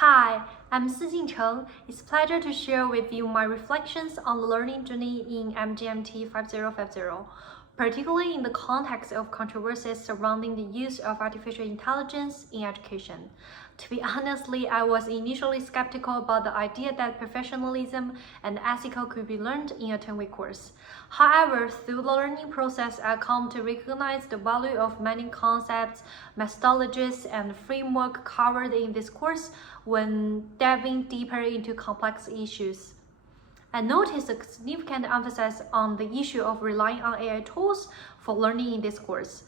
Hi, I'm Sijing Cheng. It's a pleasure to share with you my reflections on the learning journey in MGMT5050, particularly in the context of controversies surrounding the use of artificial intelligence in education. To be honestly, I was initially skeptical about the idea that professionalism and ethics could be learned in a 10-week course. However, through the learning process, I come to recognize the value of many concepts, methodologies, and frameworks covered in this course when diving deeper into complex issues. I noticed a significant emphasis on the issue of relying on AI tools for learning in this course.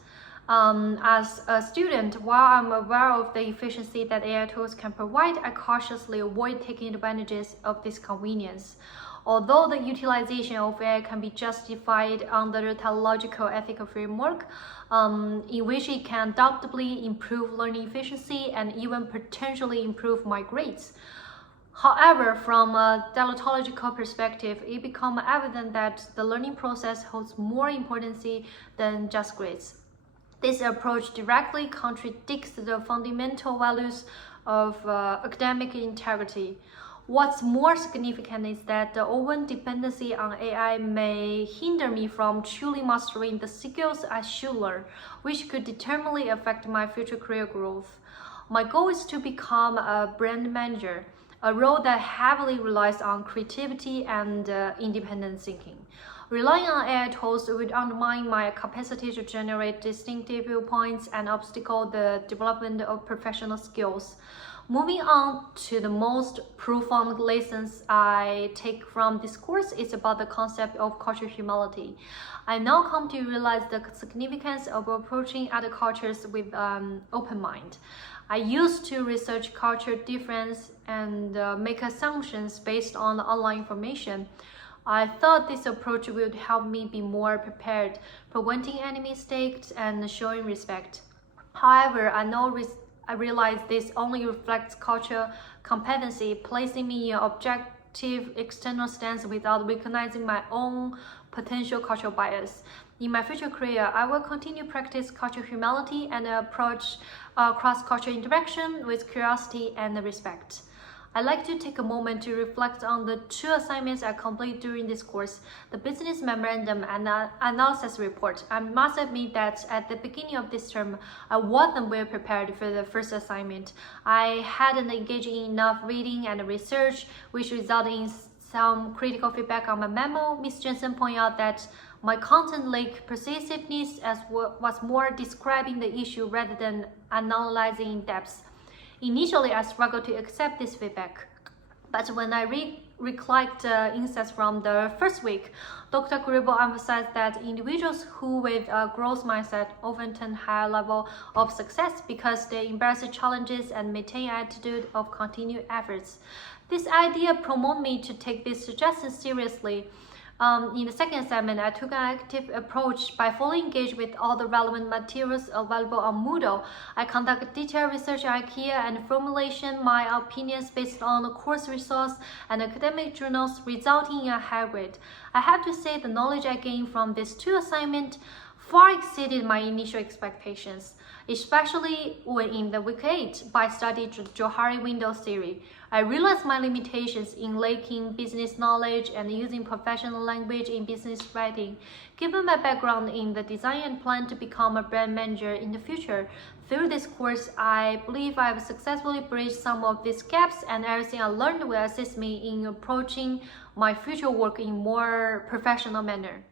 As a student, while I'm aware of the efficiency that AI tools can provide, I cautiously avoid taking advantages of this convenience. Although the utilization of AI can be justified under the teleological ethical framework, in which it can undoubtedly improve learning efficiency and even potentially improve my grades. However, from a teleological perspective, it becomes evident that the learning process holds more importance than just grades. This approach directly contradicts the fundamental values of academic integrity. What's more significant is that the over-dependency on AI may hinder me from truly mastering the skills I should learn, which could determinately affect my future career growth. My goal is to become a brand manager, a role that heavily relies on creativity and independent thinking. Relying on AI tools would undermine my capacity to generate distinctive viewpoints and obstacle the development of professional skills. Moving on to the most profound lessons I take from this course is about the concept of cultural humility. I now come to realize the significance of approaching other cultures with an open mind. I used to research culture difference and make assumptions based on online information. I thought this approach would help me be more prepared, preventing any mistakes and showing respect. However, I realize this only reflects cultural competency, placing me in an objective external stance without recognizing my own potential cultural bias. In my future career, I will continue to practice cultural humility and approach cross-cultural interaction with curiosity and respect. I'd like to take a moment to reflect on the two assignments I completed during this course, the business memorandum and analysis report. I must admit that at the beginning of this term, I wasn't well prepared for the first assignment. I hadn't engaged in enough reading and research, which resulted in some critical feedback on my memo. Ms. Jensen pointed out that my content lacked persuasiveness as was more describing the issue rather than analyzing in depth. Initially, I struggled to accept this feedback, but when I recollect insights from the first week, Dr. Gribble emphasized that individuals who with a growth mindset often attain higher level of success because they embrace challenges and maintain an attitude of continued efforts. This idea prompted me to take this suggestion seriously. In the second assignment, I took an active approach by fully engaged with all the relevant materials available on Moodle. I conducted detailed research on IKEA and formulation my opinions based on the course resource and academic journals, resulting in a high grade. I have to say the knowledge I gained from these two assignments far exceeded my initial expectations, especially when in the week 8 by studying Johari window theory. I realized my limitations in lacking business knowledge and using professional language in business writing. Given my background in the design and plan to become a brand manager in the future, through this course, I believe I have successfully bridged some of these gaps, and everything I learned will assist me in approaching my future work in a more professional manner.